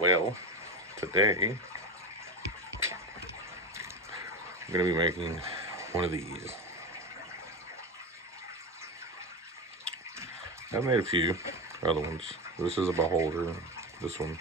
Well, today I'm going to be making one of these. I've made a few other ones. This is a beholder. This one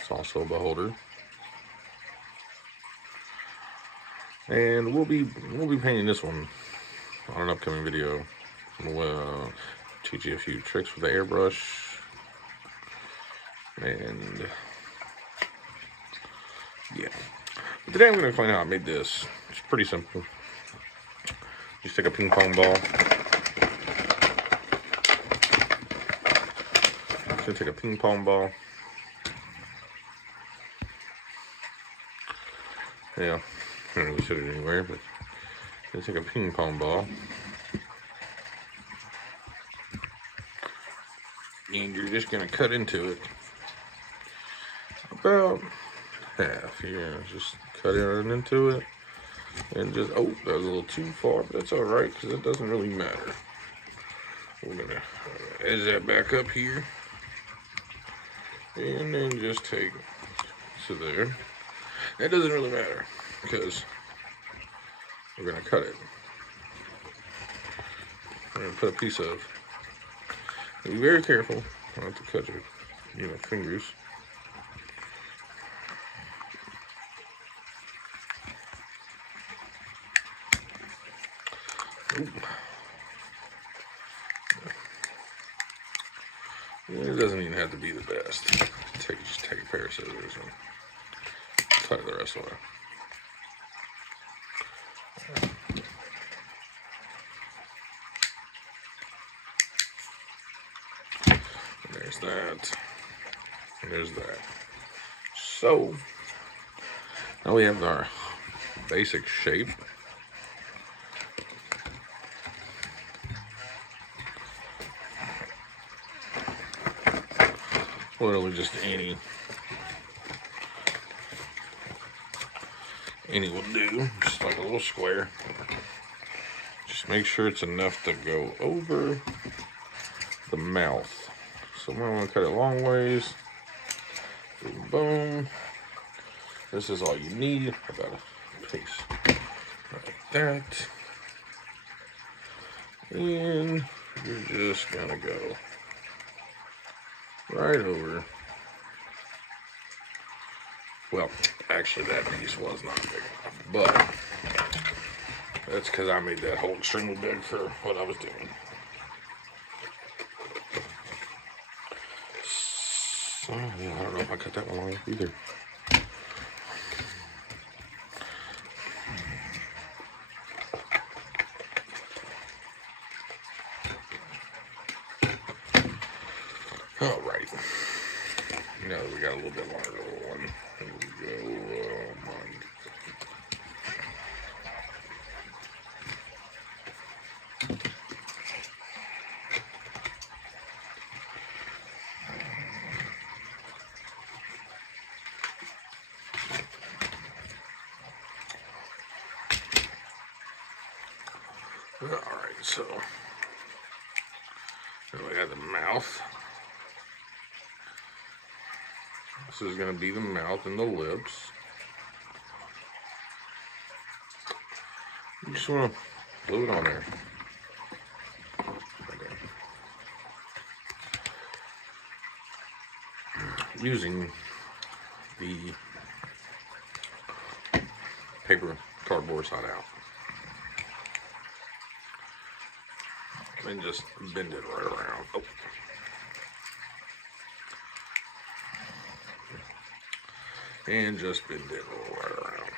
is also a beholder. And we'll be painting this one on an upcoming video. We'll teach you a few tricks with the airbrush. And yeah. But today I'm going to explain how I made this. It's pretty simple. Just take a ping pong ball. Just take a ping pong ball. Yeah, I don't really should it anywhere, but just take a ping pong ball. And you're just going to cut into it about half. Yeah, just cut it into it. And just, oh, that was a little too far, but that's alright, because it doesn't really matter. We're going to edge that back up here. And then just take to there. That doesn't really matter, because we're going to cut it. We're going to put a piece of, be very careful not to cut your, fingers. Ooh. It doesn't even have to be the best. Just take a pair of scissors and cut it the rest of the way. There's that. There's that. So now we have our basic shape. Literally just any will do, just like a little square. Just make sure it's enough to go over the mouth. So I'm going to cut it long ways. Boom, boom. This is all you need. About a piece like that. And you're just going to go right over. Well, actually that piece was not big enough, but that's because I made that hole extremely big for what I was doing. So, yeah, I don't know if I cut that one long either. Alright. Now that we got a little bit longer one. Here we go. Alright, so then we got the mouth. This is going to be the mouth and the lips. You just want to glue it on there. Okay. Using the paper cardboard side out. And just bend it right around. Oh. And just bend it right around.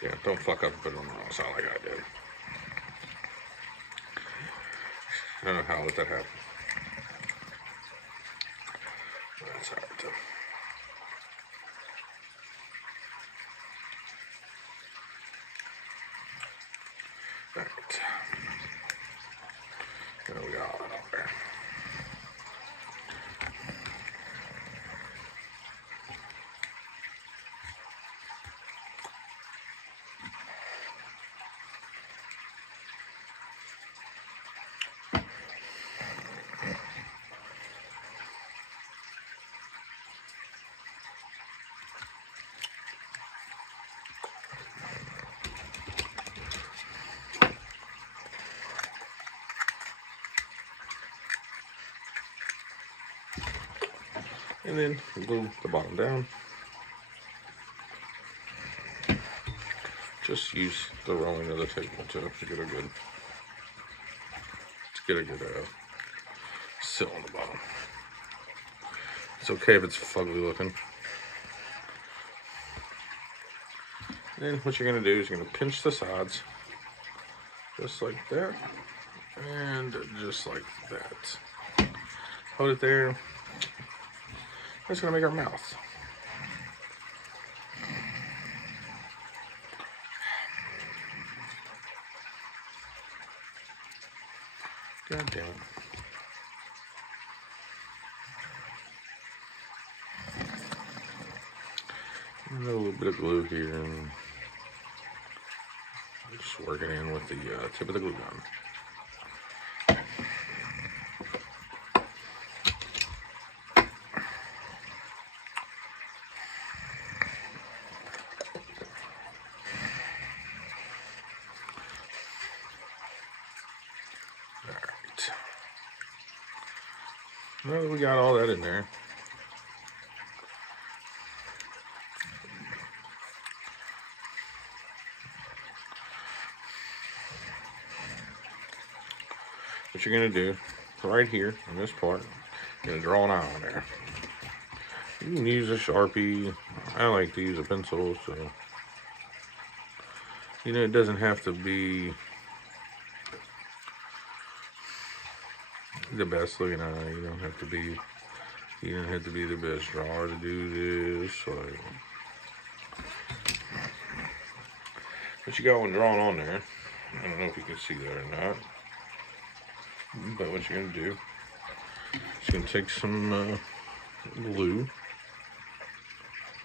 Yeah, don't fuck up and put it on the wrong side like I did. I don't know how I let that happen. That's alright though. Alright. There we go, all that up there. And then glue the bottom down. Just use the rolling of the table to get a good seal on the bottom. It's okay if it's fugly looking. Then what you're gonna do is you're gonna pinch the sides, just like that, and just like that. Hold it there. That's gonna make our mouth. God damn it. A little bit of glue here, and just working in with the tip of the glue gun. Alright. Now that we got all that in there, what you're gonna do right here in this part, you're gonna draw an eye on there. You can use a Sharpie. I like to use a pencil, so you know it doesn't have to be the best looking eye. You don't have to be the best drawer to do this. So, but you got one drawn on there. I don't know if you can see that or not. But what you're gonna do is you're gonna take some glue.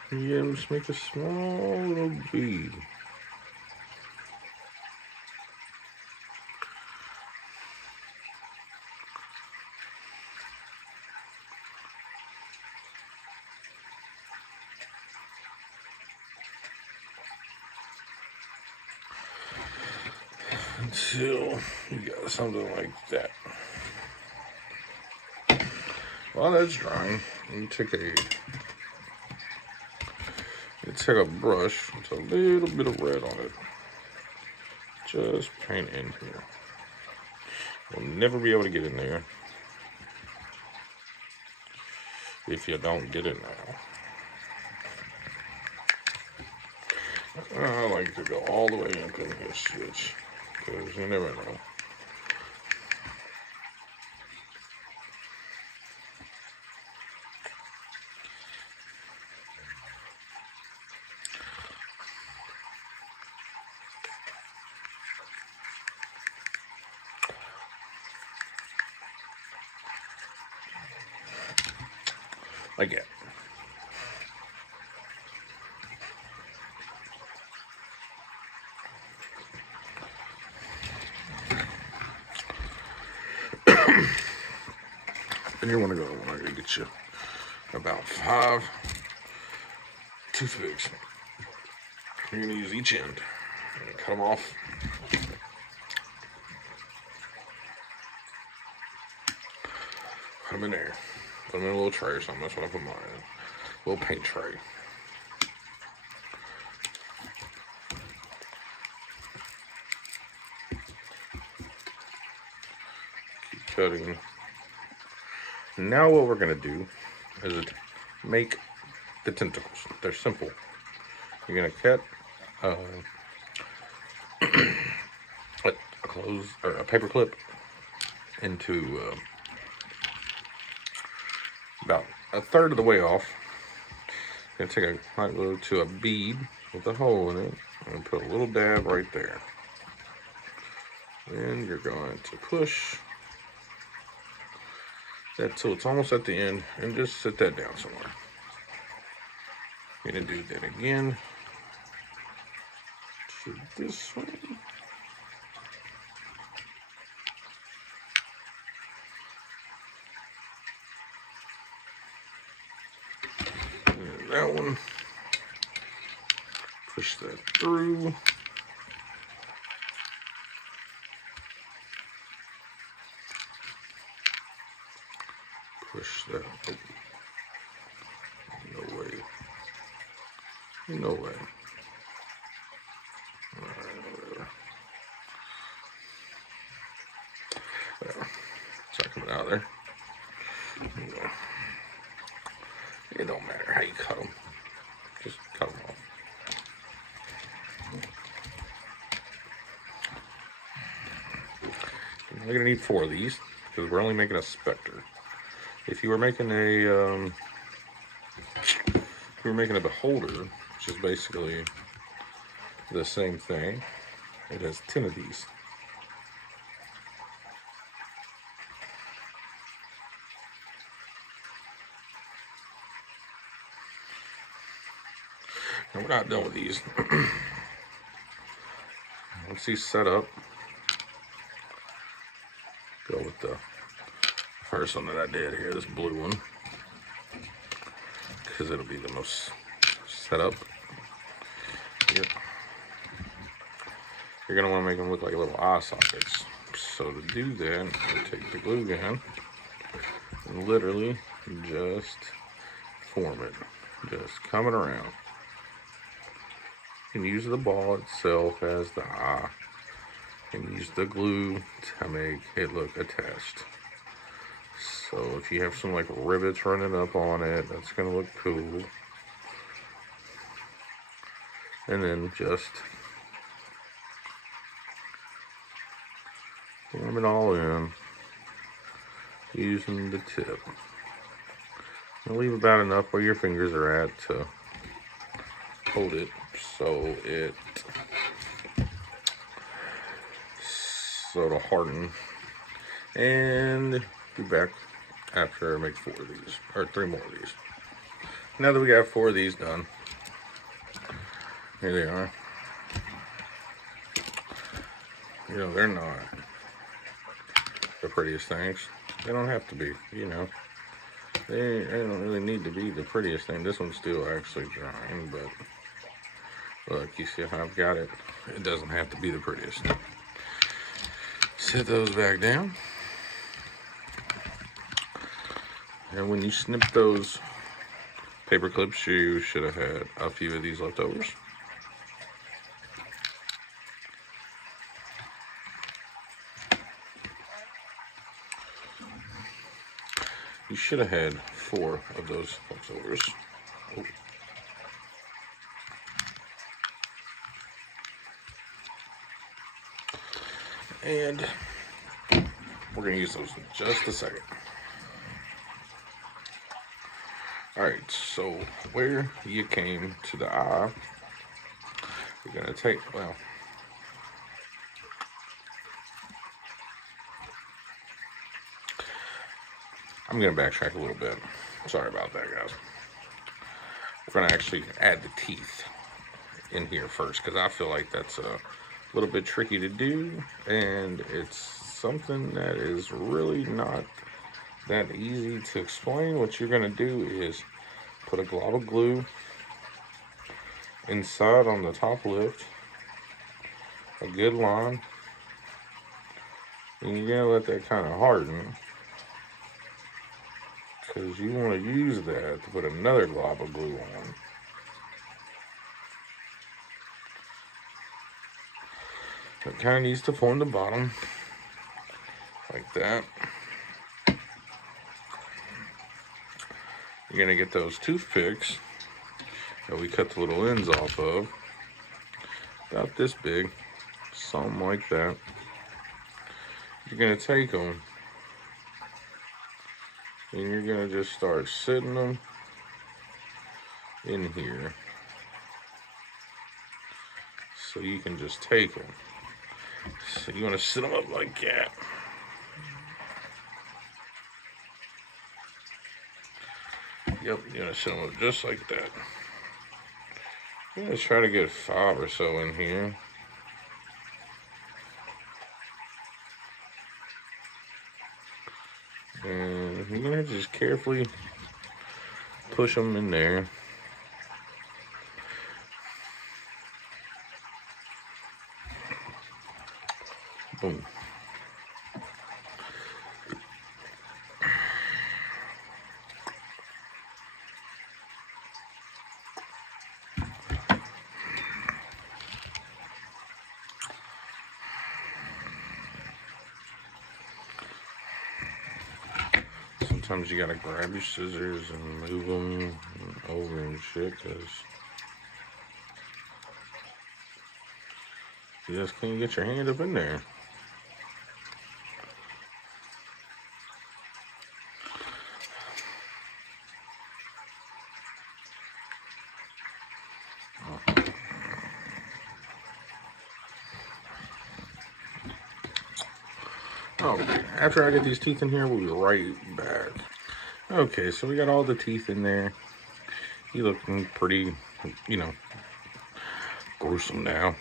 And you just make a small little bead. Until you got something like that. While that's drying, you take a brush with a little bit of red on it. Just paint in here. You'll never be able to get in there if you don't get it now. I like to go all the way up in this switch, because you never know. Like that. And you want to go, I'm going to get you about 5 toothpicks. You're going to use each end. Cut them off. Put them in there. Put them in a little tray or something. That's what I put mine in. A little paint tray. Keep cutting. Now what we're going to do is make the tentacles. They're simple. You're going to cut a paper clip into about a third of the way off. You're going to take a light glue to a bead with a hole in it and put a little dab right there. Then you're going to push that till it's almost at the end and just sit that down somewhere. You're going to do that again to this one. And that one. Push that through. Push that. No way. No way. Whatever. Well, it's not coming out of there. It don't matter how you cut them. Just cut them off. We're gonna need 4 of these because we're only making a specter. If you were making a beholder, which is basically the same thing, it has 10 of these. Now we're not done with these. Once these set up, go with the first one that I did here, this blue one, because it'll be the most set up. Here. You're going to want to make them look like little eye sockets. So to do that, you take the glue gun and literally just form it. Just coming around. You can use the ball itself as the eye. You can use the glue to make it look attached. So if you have some like rivets running up on it, that's going to look cool. And then just form it all in using the tip. And leave about enough where your fingers are at to hold it so it'll harden. And be back after I make 4 of these, or 3 more of these. Now that we got 4 of these done, here they are. You know, they're not the prettiest things. They don't have to be, you know. They don't really need to be the prettiest thing. This one's still actually drying, but look, you see how I've got it? It doesn't have to be the prettiest. Set those back down. And when you snip those paper clips, you should have had a few of these leftovers. You should have had 4 of those leftovers. Oh. And we're going to use those in just a second. Alright, so where you came to the eye, you're going to take, well, I'm going to backtrack a little bit. Sorry about that, guys. We're going to actually add the teeth in here first, because I feel like that's a little bit tricky to do, and it's something that is really not that easy to explain. What you're going to do is put a glob of glue inside on the top lift, a good line, and you're going to let that kind of harden, because you want to use that to put another glob of glue on. It kind of needs to form the bottom like that. You're going to get those toothpicks that we cut the little ends off of, about this big, something like that. You're going to take them and you're going to just start sitting them in here, so you can just take them. So you want to sit them up like that. Yep, you're going to sit them up just like that. I'm going to try to get 5 or so in here. And you're going to just carefully push them in there. Boom. sometimes you gotta grab your scissors and move them over and shit, because you just can't get your hand up in there. Okay, after I get these teeth in here, we'll be right back. Okay, so we got all the teeth in there. You looking pretty, you know, gruesome now.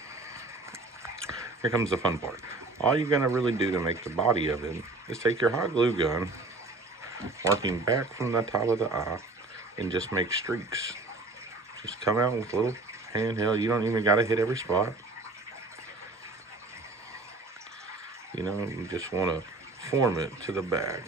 Here comes the fun part. All you're gonna really do to make the body of it is take your hot glue gun, marking back from the top of the eye, and just make streaks. Just come out with a little handheld. You don't even gotta hit every spot. You know, you just want to form it to the bag.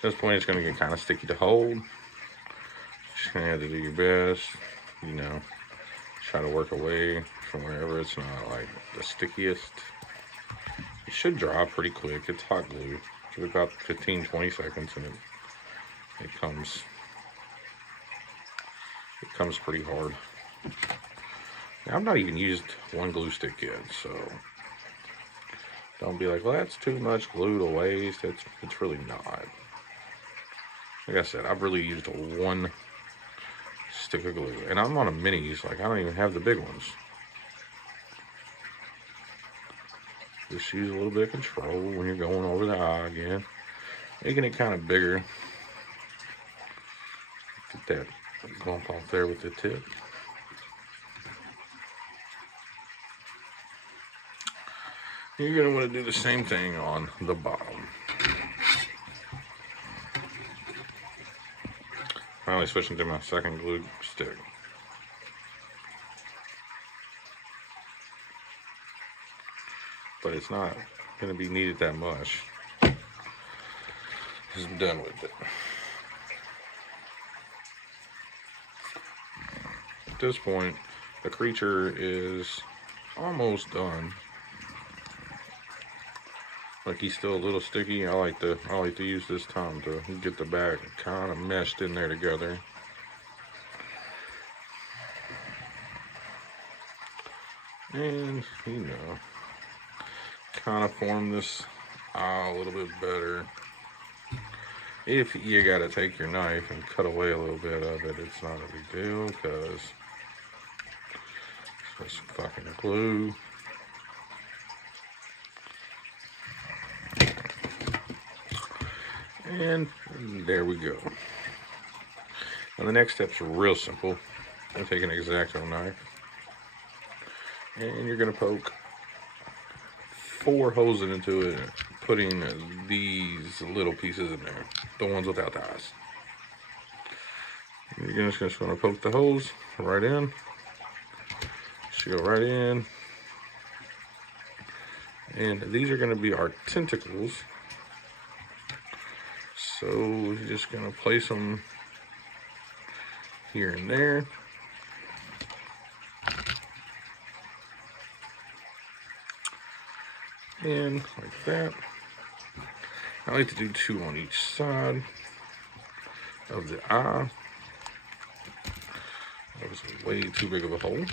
At this point, it's going to get kind of sticky to hold. Just going to have to do your best, you know, try to work away from wherever it's not like the stickiest. It should dry pretty quick. It's hot glue. Give it about 15-20 seconds and it comes pretty hard. Now, I've not even used one glue stick yet, so don't be like, well, that's too much glue to waste. It's really not. Like I said, I've really used one stick of glue. And I'm on a minis. Like, I don't even have the big ones. Just use a little bit of control when you're going over the eye again. Making it kind of bigger. Get that bump off there with the tip. You're going to want to do the same thing on the bottom. Finally switching to my second glue stick. But it's not going to be needed that much. Just done with it. At this point, the creature is almost done. Like, he's still a little sticky. I like to use this time to get the back kind of meshed in there together. And, you know, kind of form this eye a little bit better. If you gotta take your knife and cut away a little bit of it, it's not a big deal, because it's just fucking glue. And there we go. Now the next step's real simple. I'm gonna take an X-Acto knife, and you're gonna poke 4 holes into it, putting these little pieces in there, the ones without the eyes. You're just gonna poke the holes right in. Just go right in, and these are gonna be our tentacles. So you're just gonna place them here and there. And like that. I like to do 2 on each side of the eye. That was way too big of a hole.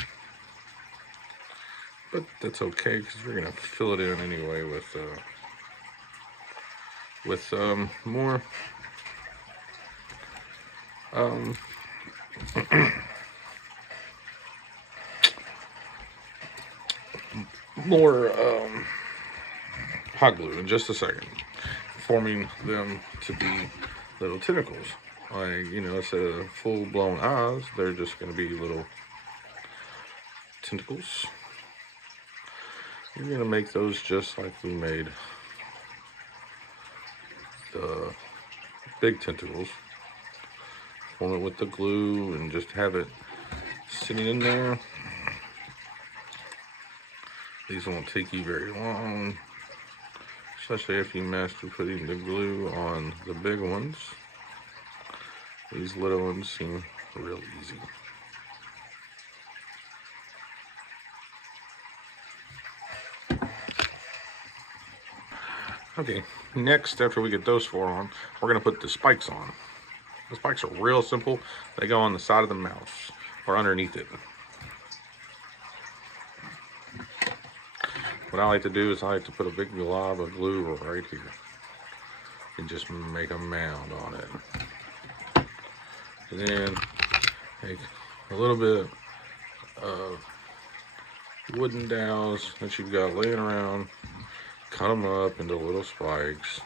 But that's okay, because we're gonna fill it in anyway with more more hot glue in just a second, forming them to be little tentacles. Like, you know, instead of full-blown eyes, they're just going to be little tentacles. You're going to make those just like we made the big tentacles form it with the glue and just have it sitting in there. These won't take you very long, especially if you master putting the glue on the big ones. These little ones seem real easy. Okay, next, after we get those four on, we're going to put the spikes on. The spikes are real simple. They go on the side of the mouse or underneath it. What I like to do is I like to put a big glob of glue right here and just make a mound on it. And then take a little bit of wooden dowels that you've got laying around, cut them up into little spikes.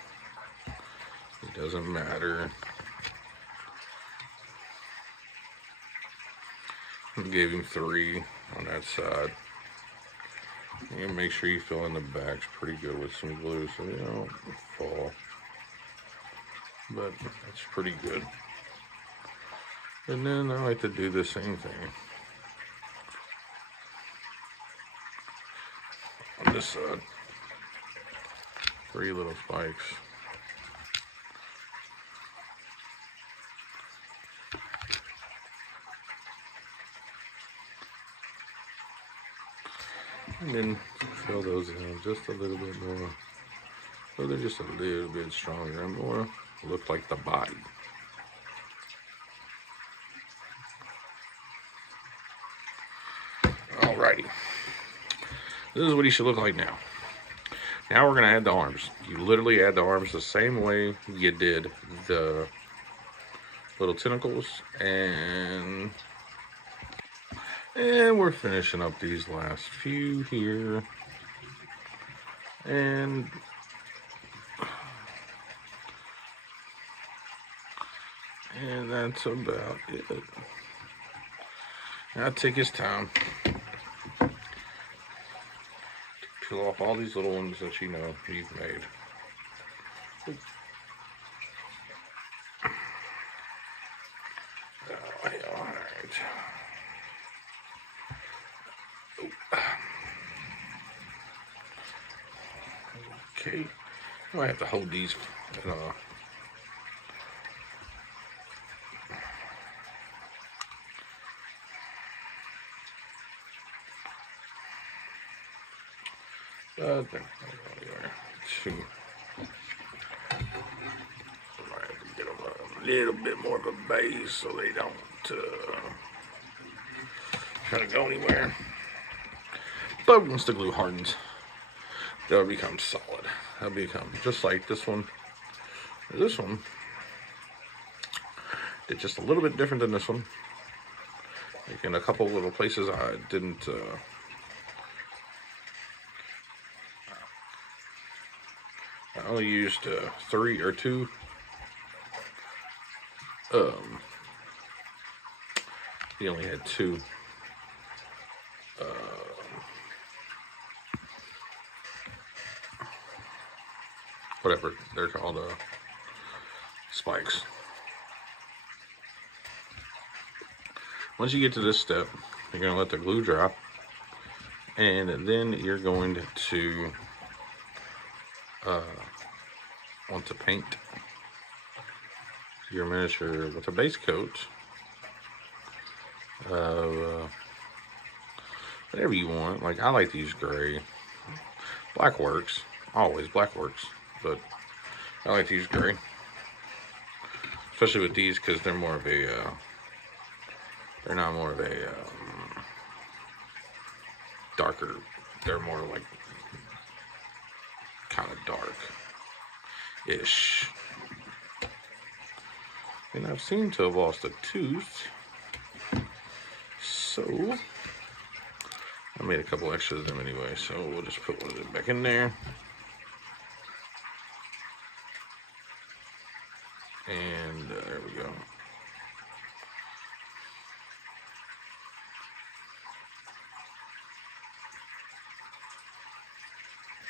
It doesn't matter. I gave him 3 on that side. And make sure you fill in the backs pretty good with some glue so they don't fall. But that's pretty good. And then I like to do the same thing on this side. 3 little spikes. And then fill those in just a little bit more. So they're just a little bit stronger and more look like the body. Alrighty. This is what he should look like now. Now we're going to add the arms. You literally add the arms the same way you did the little tentacles. And we're finishing up these last few here. And that's about it. Now take his time. Peel off all these little ones that you know you've made. Alright. Okay. I have to hold these. Two. I have to get them a little bit more of a base so they don't try to go anywhere. But once the glue hardens, they'll become solid. They'll become just like this one. This one did just a little bit different than this one. Like in a couple little places I didn't I only used 3 or 2 he only had 2 whatever they're called, spikes. Once you get to this step, you're going to let the glue drop, and then you're going to want to paint your miniature with a base coat of whatever you want. Like, I like to use gray. Black works. Always black works. But I like to use gray. Especially with these because they're more of a, they're not more of a darker. They're more like kind of dark-ish. And I've seemed to have lost a tooth. So I made a couple extras of them anyway, so we'll just put one of them back in there. And there we go.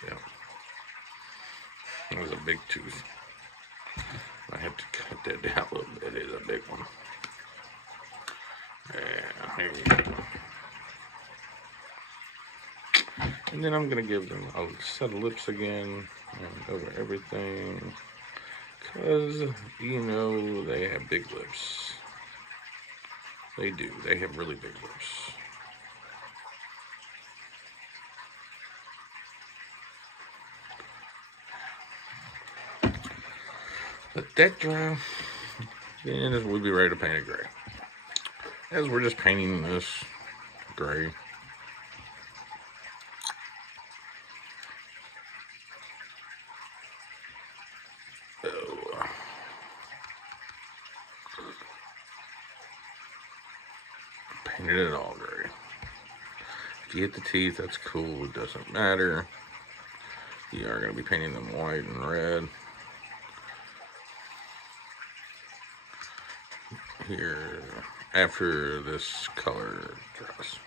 Yeah. That was a big tooth. I have to cut that down a little bit. It is a big one. Here we go. And then I'm going to give them a set of lips again and over everything. Because, you know, they have big lips. They do. They have really big lips. Let that dry. Then we'll be ready to paint it gray. As we're just painting this gray. Oh. Painted it all gray. If you hit the teeth, that's cool. It doesn't matter. You are going to be painting them white and red. Here, after this color dries.